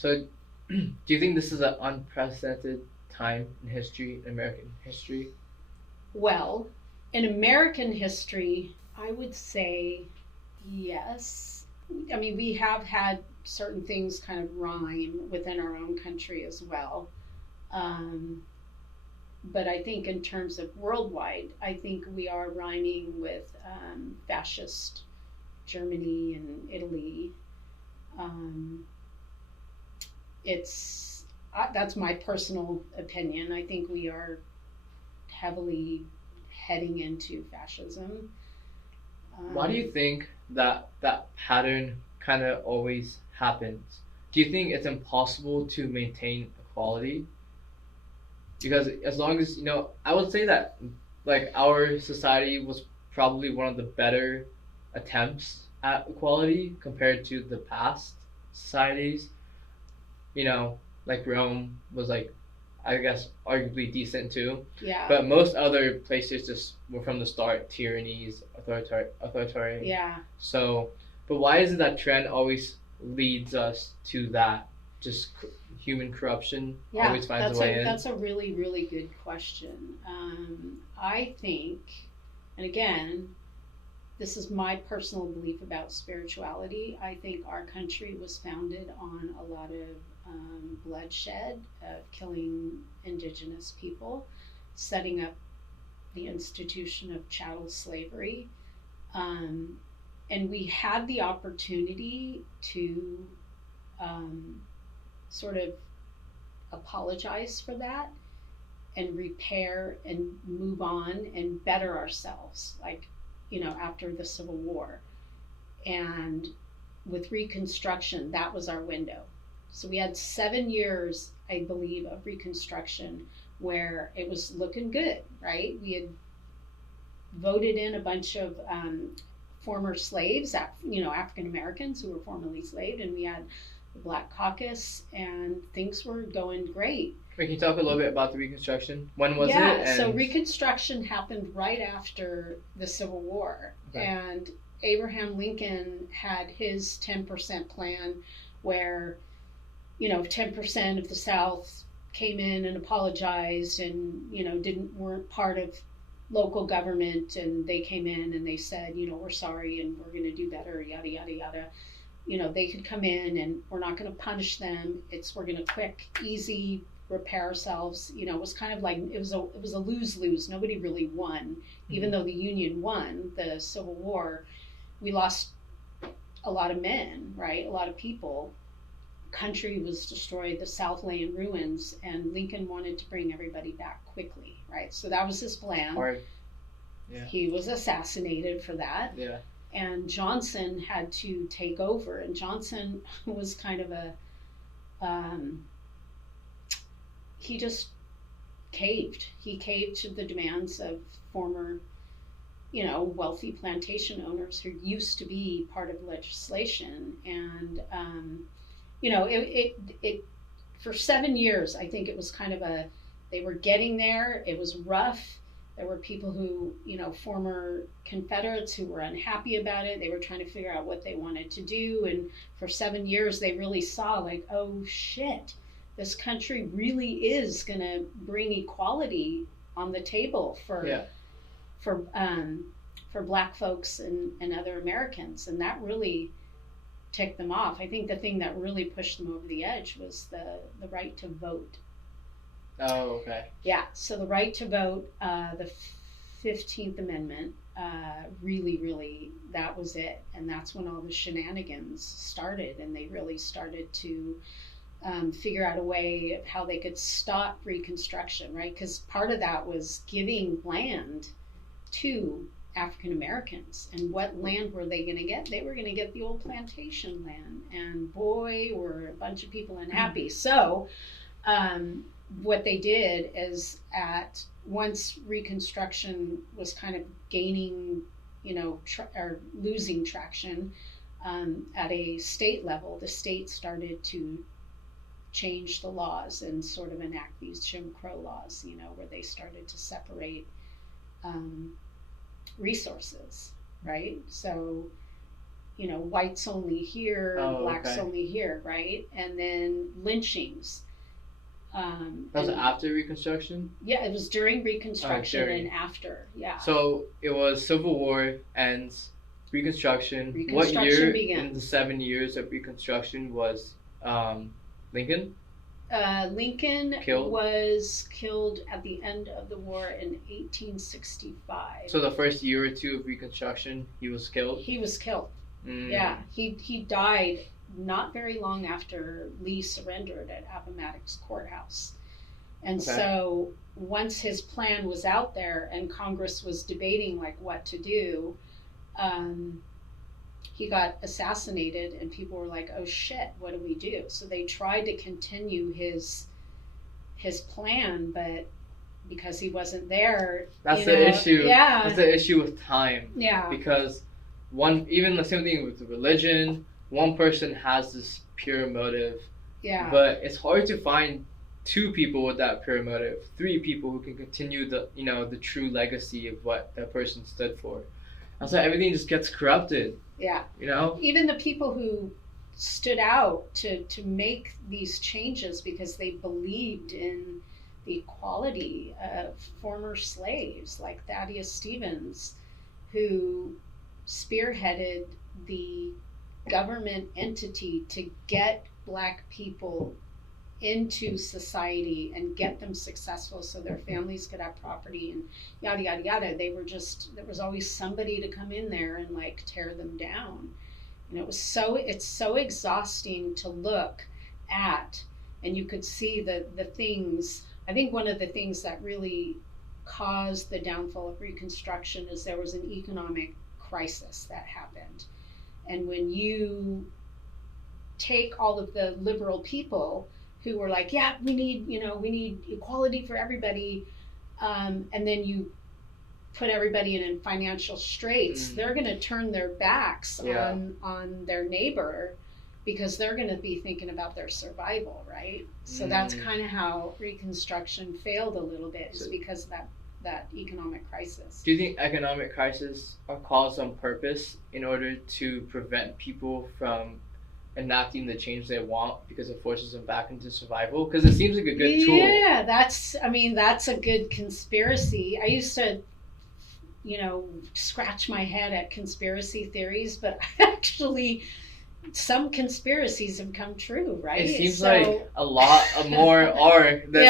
So, do you think this is an unprecedented time in history, in American history? Well, in American history, I would say yes. I mean, we have had certain things kind of rhyme within our own country as well. Um, but I think in terms of worldwide, I think we are rhyming with fascist Germany and Italy. Um, it's that's my personal opinion. I think we are heavily heading into fascism. Why do Um, you think that that pattern kind of always happens? Do you think it's impossible to maintain equality? Because as long as I would say that like our society was probably one of the better attempts at equality compared to the past societies. Like Rome was like, I guess, arguably decent too. yeah, But most other places just were from the start tyrannies, authoritarian. yeah, So, but why is it that trend always leads us to that? Just human corruption yeah. always finds a way in. That's a really really good question. I think, and again, this is my personal belief about spirituality. I think our country was founded on a lot of bloodshed, of killing indigenous people, setting up the institution of chattel slavery. Um, and we had the opportunity to um, sort of apologize for that and repair and move on and better ourselves, like, after the Civil War. And with Reconstruction, that was our window. So we had 7 years, I believe, of Reconstruction where it was looking good, right? We had voted in a bunch of former slaves, African Americans who were formerly enslaved, and we had the Black Caucus, and things were going great. Can you talk a little bit about the Reconstruction? When was it? Yeah, so Reconstruction happened right after the Civil War. Okay. And Abraham Lincoln had his 10% plan where, 10% of the South came in and apologized and, weren't part of local government, and they came in and they said, we're sorry and we're going to do better, yada, yada, yada. They could come in and we're not going to punish them. We're going to quick, easy repair ourselves. It was kind of like it was a lose-lose. Nobody really won. Even though the Union won the Civil War, we lost a lot of men, right? A lot of people. Country was destroyed, the South lay in ruins, and Lincoln wanted to bring everybody back quickly, right? So that was his plan. Hard. Yeah. He was assassinated for that. Yeah. And Johnson had to take over, and Johnson was kind of he just caved. He caved to the demands of former, wealthy plantation owners who used to be part of legislation. And, it for 7 years, I think it was kind of they were getting there. It was rough. There were people who, former Confederates who were unhappy about it. They were trying to figure out what they wanted to do. And for 7 years, they really saw, like, oh shit, this country really is going to bring equality on the table for Black folks and other Americans. And that really ticked them off. I think the thing that really pushed them over the edge was the right to vote. Oh, okay. Yeah, so the right to vote, the 15th Amendment, really, really, that was it. And that's when all the shenanigans started, and they really started to figure out a way of how they could stop Reconstruction, right? Because part of that was giving land to African Americans. And what land were they going to get? They were going to get the old plantation land. And boy, were a bunch of people unhappy. So, what they did is once Reconstruction was kind of gaining, or losing traction at a state level, the state started to change the laws and sort of enact these Jim Crow laws, where they started to separate resources, right? So, whites only here, blacks only here, right? And then lynchings. That was after Reconstruction? Yeah, it was during Reconstruction and after, yeah. So it was Civil War ends, Reconstruction. What year in the 7 years of Reconstruction was Lincoln? Lincoln was killed at the end of the war in 1865. So the first year or two of Reconstruction, he was killed? He was killed. Yeah, he died not very long after Lee surrendered at Appomattox Courthouse. And so once his plan was out there and Congress was debating like what to do, he got assassinated and people were like, oh shit, what do we do? So they tried to continue his plan, but because he wasn't there, that's the issue. Yeah, that's the issue with time. Yeah, because even the same thing with religion, one person has this pure motive. Yeah. But it's hard to find two people with that pure motive, three people who can continue the true legacy of what that person stood for. And so everything just gets corrupted. Yeah. Even the people who stood out to make these changes because they believed in the equality of former slaves, like Thaddeus Stevens, who spearheaded the government entity to get black people into society and get them successful so their families could have property and yada yada yada. There was always somebody to come in there and like tear them down. It's so exhausting to look at, and you could see the things. I think one of the things that really caused the downfall of Reconstruction is there was an economic crisis that happened. And when you take all of the liberal people who were like, yeah, we need equality for everybody, and then you put everybody in financial straits, they're going to turn their backs on their neighbor because they're going to be thinking about their survival, right? So that's kind of how Reconstruction failed a little bit, is because of that economic crisis. Do you think economic crises are caused on purpose in order to prevent people from enacting the change they want because it forces them back into survival? Because it seems like a good tool. Yeah, that's a good conspiracy. I used to, scratch my head at conspiracy theories, but actually some conspiracies have come true, right? It seems like a lot more are than